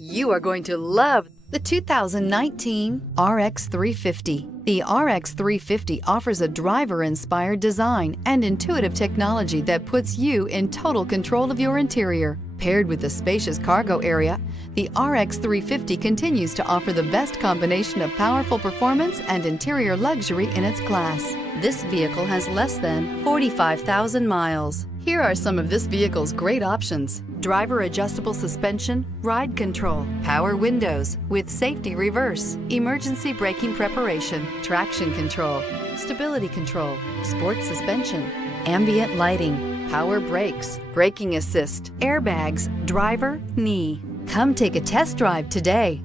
You are going to love the 2019 RX 350. The RX 350 offers a driver-inspired design and intuitive technology that puts you in total control of your interior. Paired with a spacious cargo area, the RX 350 continues to offer the best combination of powerful performance and interior luxury in its class. This vehicle has less than 45,000 miles. Here are some of this vehicle's great options: driver adjustable suspension, ride control, power windows with safety reverse, emergency braking preparation, traction control, stability control, sports suspension, ambient lighting, power brakes, braking assist, airbags, driver, knee. Come take a test drive today.